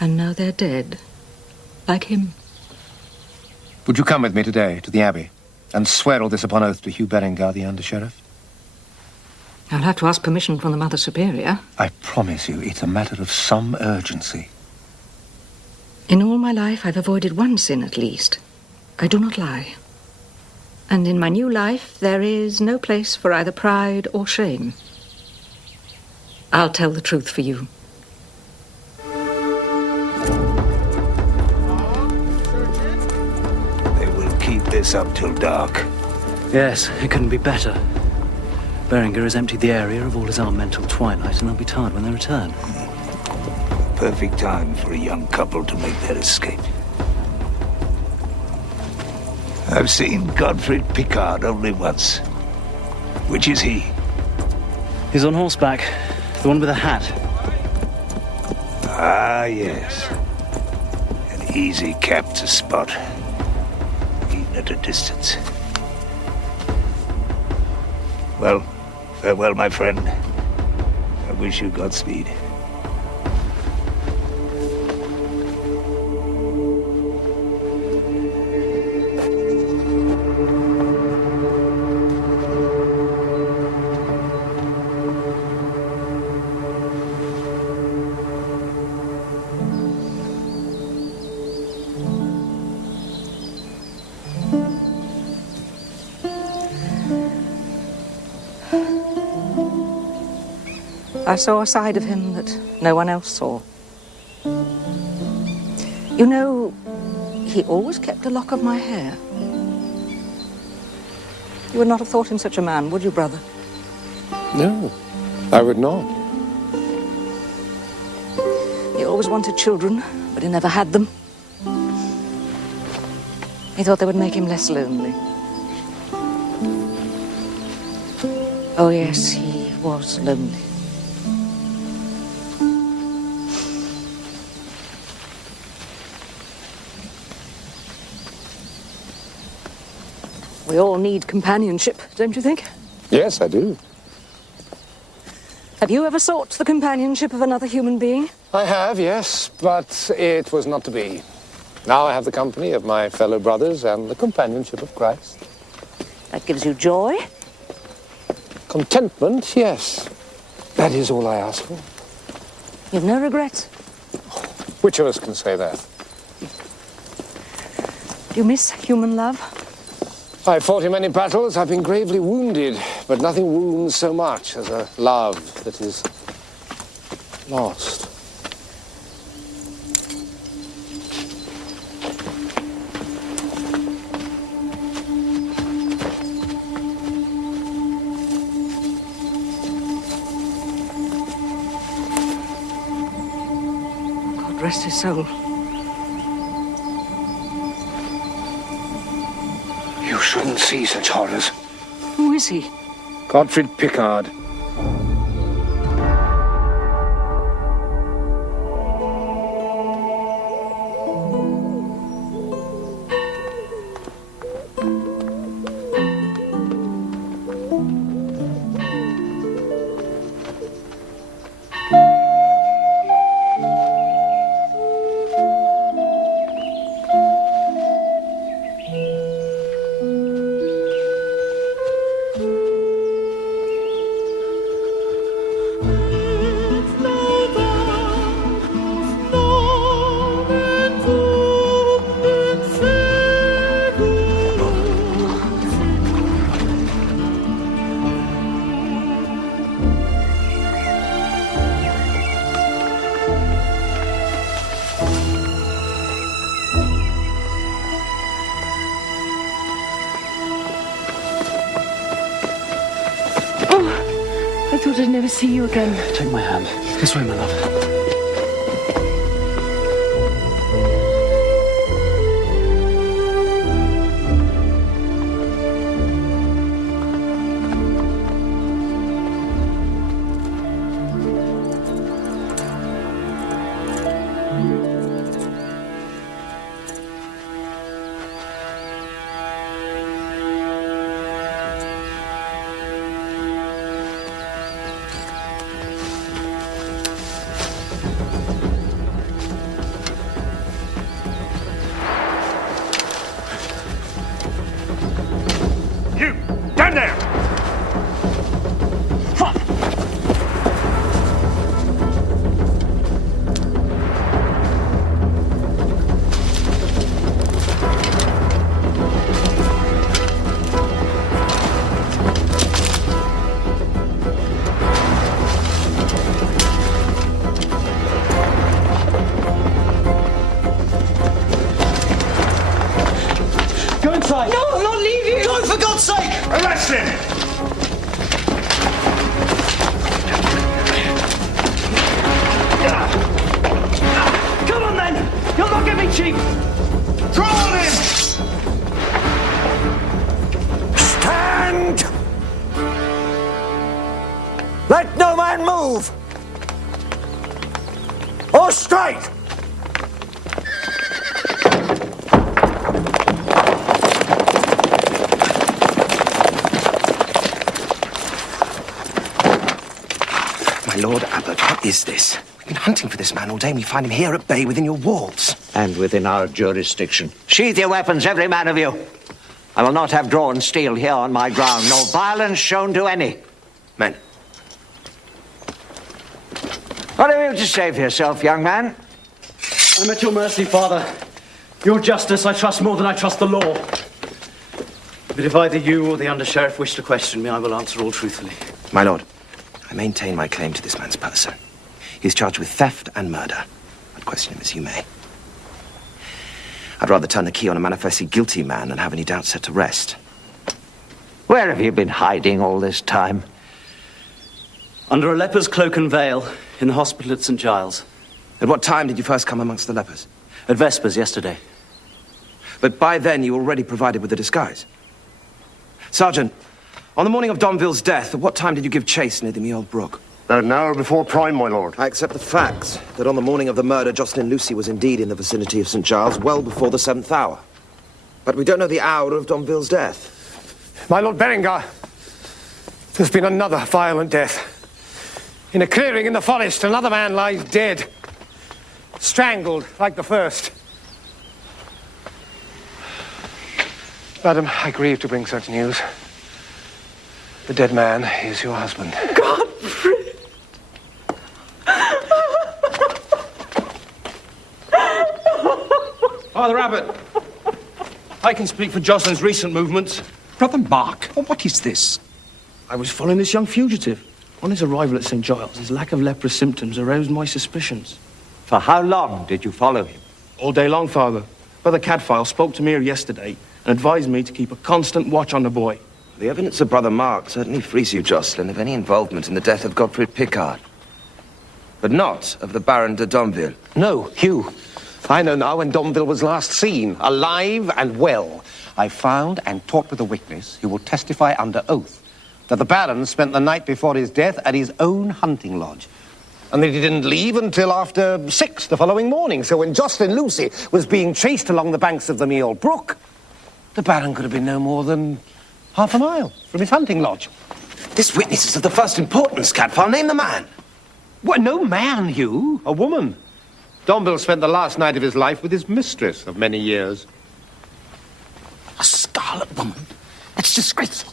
And now they're dead, like him. Would you come with me today to the Abbey and swear all this upon oath to Hugh Berengar, the Under-Sheriff? I'll have to ask permission from the Mother Superior. I promise you, it's a matter of some urgency. In all my life, I've avoided one sin at least. I do not lie. And in my new life, there is no place for either pride or shame. I'll tell the truth for you. They will keep this up till dark. Yes, it couldn't be better. Berenger has emptied the area of all his armed men till twilight, and they'll be tired when they return. Perfect time for a young couple to make their escape. I've seen Godfrey Picard only once. Which is he? He's on horseback. The one with the hat. Ah, yes. An easy cap to spot, even at a distance. Well, farewell, my friend. I wish you Godspeed. I saw a side of him that no one else saw. You know, he always kept a lock of my hair. You would not have thought him such a man, would you, brother? No, I would not. He always wanted children, but he never had them. He thought they would make him less lonely. Oh, yes, he was lonely. We all need companionship, don't you think? Yes, I do. Have you ever sought the companionship of another human being? I have, yes, but it was not to be. Now I have the company of my fellow brothers and the companionship of Christ. That gives you joy? Contentment, yes. That is all I ask for. You've no regrets? Which of us can say that? Do you miss human love? I've fought in many battles, I've been gravely wounded, but nothing wounds so much as a love that is lost. God rest his soul. You shouldn't see such horrors. Who is he? Godfrey Picard. I thought I'd never see you again. Take my hand. This way, my love. You! Down there! go, for God's sake! Arrest him! Come on, then! You'll not get me cheap! Throw on him! Stand! Let no man move! Or strike! My Lord Abbot, what is this? We've been hunting for this man all day, and we find him here at bay within your walls. And within our jurisdiction. Sheathe your weapons, every man of you. I will not have drawn steel here on my ground, nor violence shown to any. Men. What have you to say for yourself, young man? I'm at your mercy, Father. Your justice I trust more than I trust the law. But if either you or the under-sheriff wish to question me, I will answer all truthfully. My lord, I maintain my claim to this man's person. He's charged with theft and murder. I'd question him as you may. I'd rather turn the key on a manifestly guilty man than have any doubts set to rest. Where have you been hiding all this time? Under a leper's cloak and veil in the hospital at St. Giles. At what time did you first come amongst the lepers? At Vespers yesterday. But by then you were already provided with a disguise. Sergeant, on the morning of Domville's death, at what time did you give chase near the Meold Brook? About an hour before prime, my lord. I accept the facts that on the morning of the murder, Jocelyn Lucy was indeed in the vicinity of St. Giles well before the 7th hour. But we don't know the hour of Domville's death. My Lord Berengar, there's been another violent death. In a clearing in the forest, another man lies dead. Strangled, like the first. Madam, I grieve to bring such news. The dead man is your husband. Godfrey! Father Abbot, I can speak for Jocelyn's recent movements. Brother Mark, what is this? I was following this young fugitive. On his arrival at St. Giles, his lack of leprous symptoms aroused my suspicions. For how long did you follow him? All day long, Father. Brother Cadfael spoke to me here yesterday and advised me to keep a constant watch on the boy. The evidence of Brother Mark certainly frees you, Jocelyn, of any involvement in the death of Godfrey Picard. But not of the Baron de Domville. No, Hugh. I know now when Domville was last seen, alive and well. I found and talked with a witness who will testify under oath that the Baron spent the night before his death at his own hunting lodge. And that he didn't leave until after 6 the following morning. So when Jocelyn Lucy was being chased along the banks of the Meold Brook, the Baron could have been no more than half a mile from his hunting lodge. This witness is of the first importance, Cadfael. Name the man. What, no man, Hugh? A woman. Domville spent the last night of his life with his mistress of many years. A scarlet woman? That's disgraceful.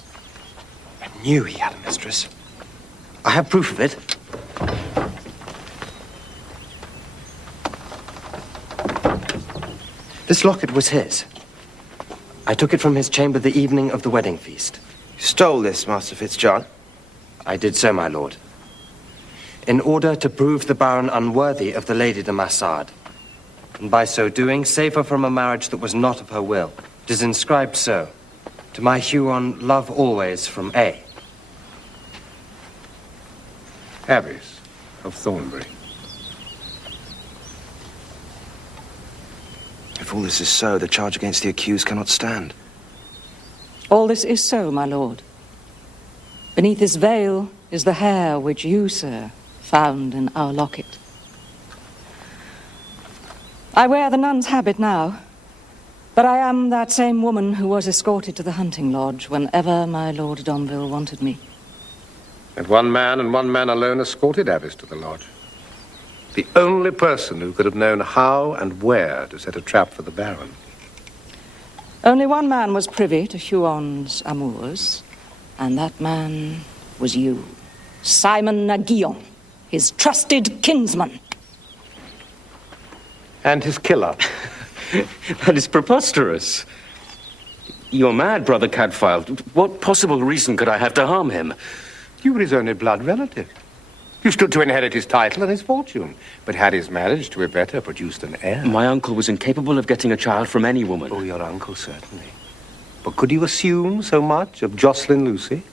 I knew he had a mistress. I have proof of it. This locket was his. I took it from his chamber the evening of the wedding feast. You stole this, Master Fitzjohn? I did so, my lord. In order to prove the Baron unworthy of the Lady de Massard, and by so doing, save her from a marriage that was not of her will. It is inscribed so. To my Huon, love always from A. Abbess of Thornbury. If all this is so, the charge against the accused cannot stand. All this is so, my lord. Beneath this veil is the hair which you, sir, found in our locket. I wear the nun's habit now, but I am that same woman who was escorted to the hunting lodge whenever my Lord Domville wanted me. And one man alone escorted Abbess to the lodge. The only person who could have known how and where to set a trap for the Baron. Only one man was privy to Huon's amours, and that man was you, Simon Naguillon, his trusted kinsman. And his killer. That is preposterous. You're mad, Brother Cadfael. What possible reason could I have to harm him? You were his only blood relative. You stood to inherit his title and his fortune. But had his marriage to Yvette produced an heir? My uncle was incapable of getting a child from any woman. Oh, your uncle, certainly. But could you assume so much of Jocelyn Lucy?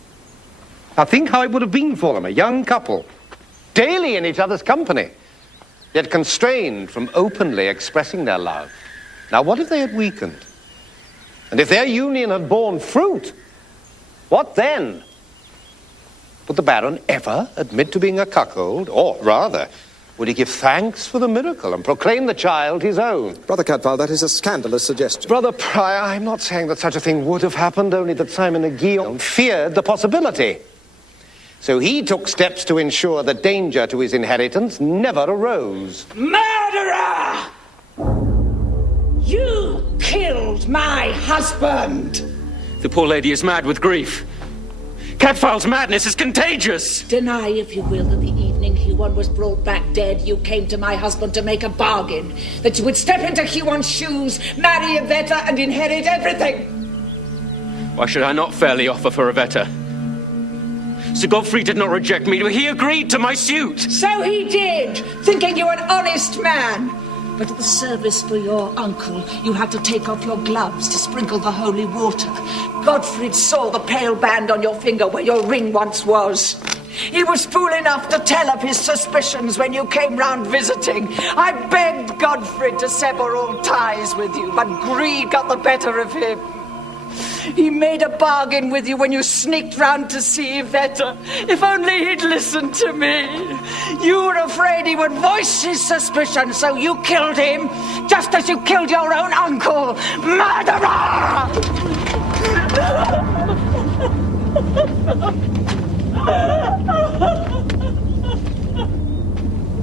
Now think how it would have been for them, a young couple, daily in each other's company, yet constrained from openly expressing their love. Now what if they had weakened? And if their union had borne fruit? What then? Would the Baron ever admit to being a cuckold? Or, rather, would he give thanks for the miracle and proclaim the child his own? Brother Cadfael, that is a scandalous suggestion. Brother Prior, I'm not saying that such a thing would have happened, only that Simon de Guillaume feared the possibility. So he took steps to ensure that danger to his inheritance never arose. Murderer! You killed my husband! The poor lady is mad with grief. Cadfael's madness is contagious. Deny, if you will, that the evening Huon was brought back dead, you came to my husband to make a bargain. That you would step into Huon's shoes, marry Yvetta, and inherit everything. Why should I not fairly offer for Yvetta? Sir Godfrey did not reject me. He agreed to my suit. So he did, thinking you an honest man. But at the service for your uncle, you had to take off your gloves to sprinkle the holy water. Godfrey saw the pale band on your finger where your ring once was. He was fool enough to tell of his suspicions when you came round visiting. I begged Godfrey to sever all ties with you, but greed got the better of him. He made a bargain with you when you sneaked round to see Yvetta. If only he'd listened to me. You were afraid he would voice his suspicion, so you killed him, just as you killed your own uncle. Murderer!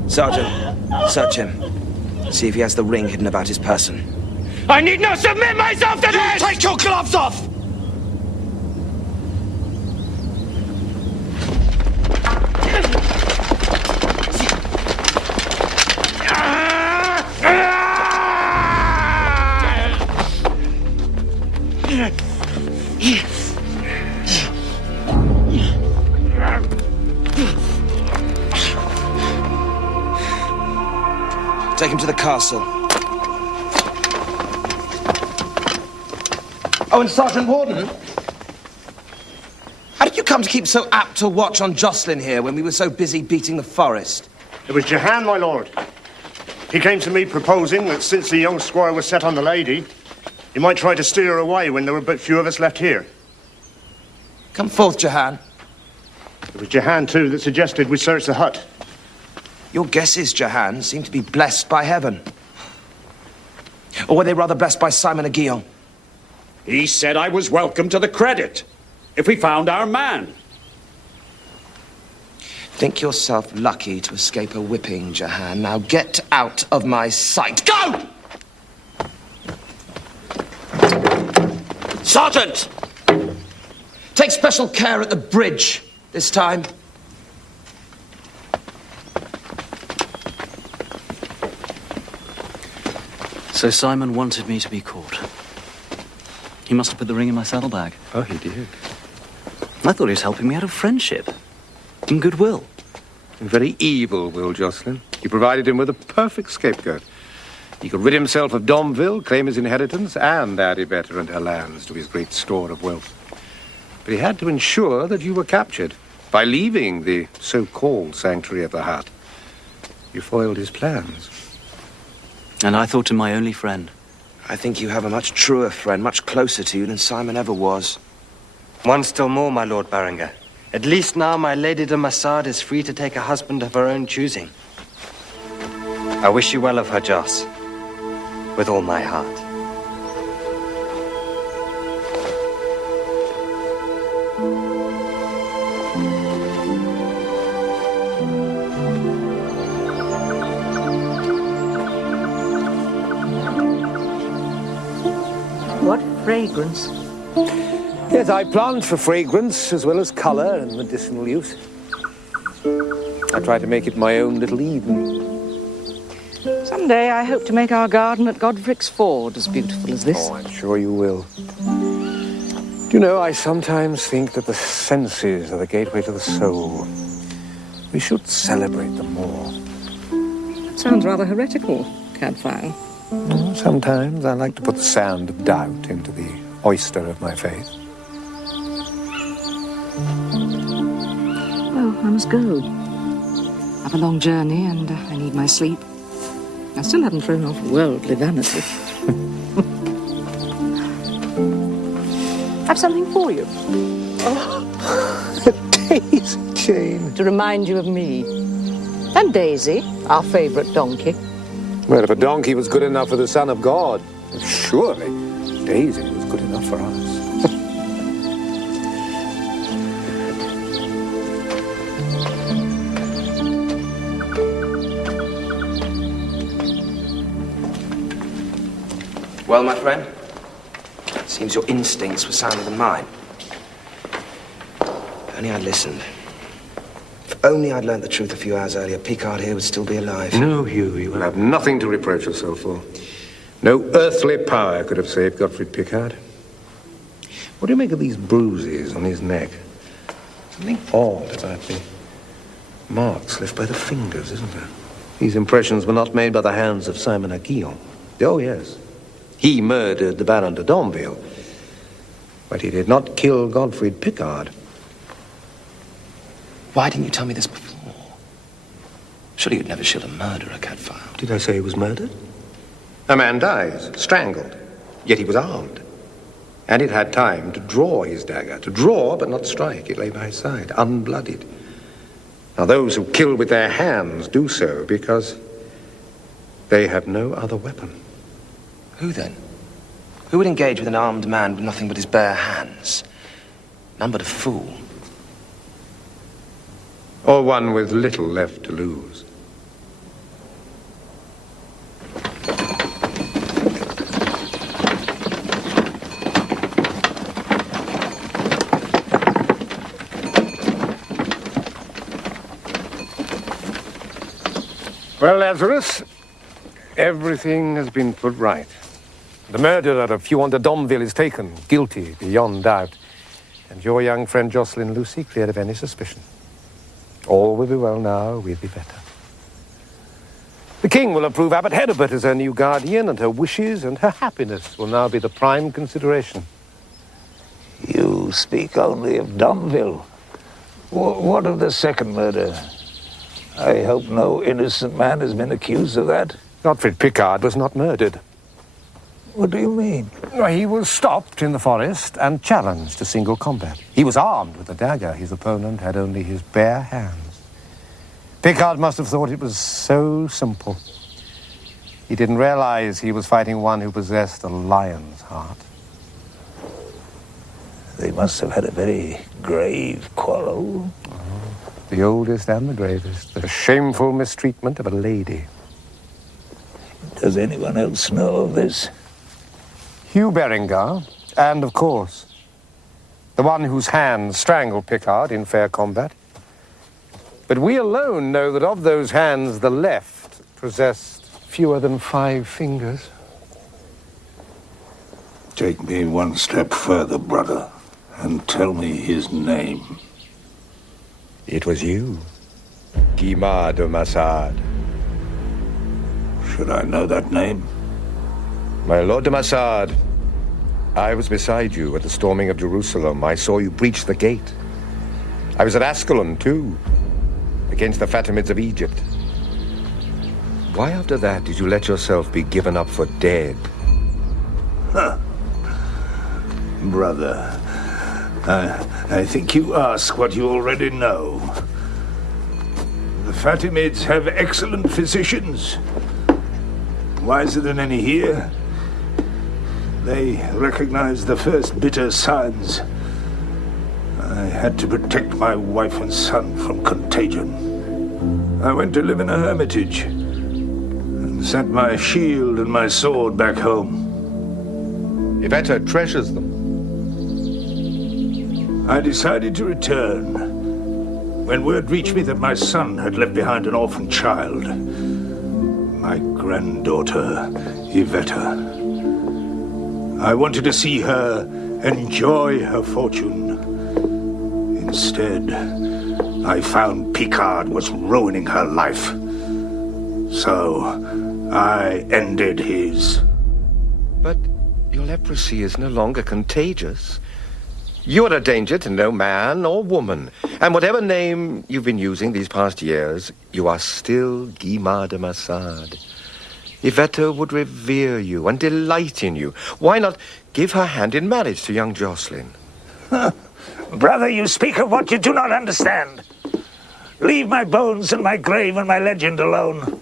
Sergeant, search him. See if he has the ring hidden about his person. I need not submit myself to this! Take your gloves off! Take him to the castle. Oh, and Sergeant Warden, how did you come to keep so apt a watch on Jocelyn here when we were so busy beating the forest? It was Jehan, my lord. He came to me proposing that since the young squire was set on the lady, he might try to steer her away when there were but few of us left here. Come forth, Jehan. It was Jehan, too, that suggested we search the hut. Your guesses, Jehan, seem to be blessed by heaven. Or were they rather blessed by Simon de Guillaume? He said I was welcome to the credit if we found our man. Think yourself lucky to escape a whipping, Jehan. Now get out of my sight. Go! Sergeant! Take special care at the bridge this time. So Simon wanted me to be caught. He must have put the ring in my saddlebag. Oh, he did. I thought he was helping me out of friendship and goodwill. In very evil will, Jocelyn. You provided him with a perfect scapegoat. He could rid himself of Domville, claim his inheritance, and add Yvetta and her lands to his great store of wealth. But he had to ensure that you were captured. By leaving the so-called sanctuary of the hut, you foiled his plans. And I thought him my only friend. I think you have a much truer friend, much closer to you than Simon ever was. One still more, my Lord Berenger. At least now my Lady de Massard is free to take a husband of her own choosing. I wish you well of her, Joss, with all my heart. What fragrance? Yes, I plant for fragrance as well as colour and medicinal use. I try to make it my own little Eden. Someday I hope to make our garden at Godfrey's Ford as beautiful as this. Oh, I'm sure you will. Do you know, I sometimes think that the senses are the gateway to the soul. We should celebrate them more. That sounds rather heretical, Cadfael. Sometimes I like to put the sand of doubt into the oyster of my faith. Well, I must go. I've a long journey and I need my sleep. I still haven't thrown off worldly vanity. Have something for you. Oh, a daisy chain. To remind you of me. And Daisy, our favourite donkey. Well, if a donkey was good enough for the Son of God, surely Daisy was good enough for us. Well, my friend, seems your instincts were sounder than mine. If only I'd listened. If only I'd learnt the truth a few hours earlier, Picard here would still be alive. No, Hugh, you will have nothing to reproach yourself for. No earthly power could have saved Gottfried Picard. What do you make of these bruises on his neck? Something odd about the marks left by the fingers, isn't there? These impressions were not made by the hands of Simon Aguillon. Oh, yes. He murdered the Baron de Domville, but he did not kill Gottfried Picard. Why didn't you tell me this before? Surely you'd never shield a murderer, Cadfael. Did I say he was murdered? A man dies, strangled, yet he was armed. And it had time to draw his dagger. To draw, but not strike. It lay by his side, unblooded. Now, those who kill with their hands do so because they have no other weapon. Who then? Who would engage with an armed man with nothing but his bare hands? None but a fool. Or one with little left to lose. Well, Lazarus, everything has been put right. The murderer of Huon de Domville is taken, guilty beyond doubt, and your young friend Jocelyn Lucy cleared of any suspicion. All will be well now, we'll be better. The king will approve Abbot Hedibert as her new guardian, and her wishes and her happiness will now be the prime consideration. You speak only of Domville. What of the second murder? I hope no innocent man has been accused of that. Gottfried Picard was not murdered. What do you mean? He was stopped in the forest and challenged to single combat. He was armed with a dagger. His opponent had only his bare hands. Picard must have thought it was so simple. He didn't realize he was fighting one who possessed a lion's heart. They must have had a very grave quarrel. The oldest and the gravest. The shameful mistreatment of a lady. Does anyone else know of this? Hugh Berengar, and of course, the one whose hands strangled Picard in fair combat. But we alone know that of those hands, the left possessed fewer than 5 fingers. Take me one step further, brother, and tell me his name. It was you, Guimard de Massard. Should I know that name? My Lord de Massard, I was beside you at the storming of Jerusalem. I saw you breach the gate. I was at Ascalon, too, against the Fatimids of Egypt. Why after that did you let yourself be given up for dead? Huh. Brother, I think you ask what you already know. The Fatimids have excellent physicians, wiser than any here. They recognized the first bitter signs. I had to protect my wife and son from contagion. I went to live in a hermitage and sent my shield and my sword back home. Yvetta treasures them. I decided to return when word reached me that my son had left behind an orphan child. My granddaughter, Yvetta. I wanted to see her enjoy her fortune. Instead, I found Picard was ruining her life. So, I ended his. But Your leprosy is no longer contagious. You are a danger to no man or woman. And whatever name you've been using these past years, you are still Giles de Massard. Yvette would revere you and delight in you. Why not give her hand in marriage to young Jocelyn? Brother, you speak of what you do not understand. Leave my bones and my grave and my legend alone.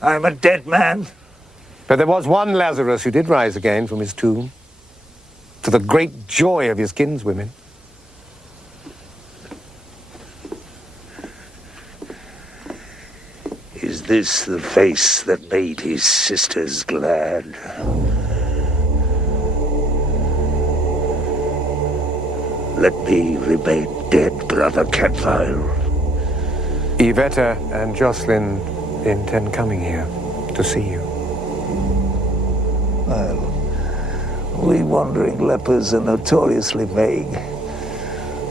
I am a dead man. But there was one Lazarus who did rise again from his tomb, to the great joy of his kinswomen. Is this the face that made his sisters glad? Let me remain dead, Brother Cadfael. Yvette and Jocelyn intend coming here to see you. Well, we wandering lepers are notoriously vague.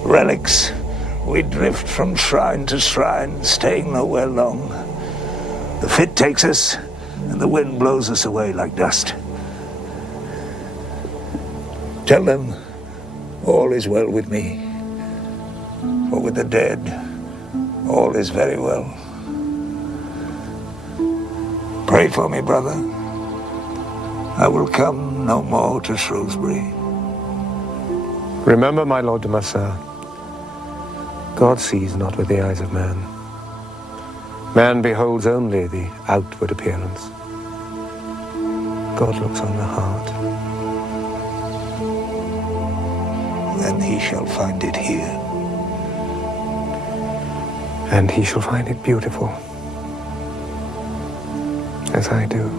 Relics, we drift from shrine to shrine, staying nowhere long. The fit takes us, and the wind blows us away like dust. Tell them all is well with me, for with the dead, all is very well. Pray for me, brother. I will come no more to Shrewsbury. Remember, my Lord de Massard, God sees not with the eyes of man. Man beholds only the outward appearance. God looks on the heart. Then he shall find it here. And he shall find it beautiful, as I do.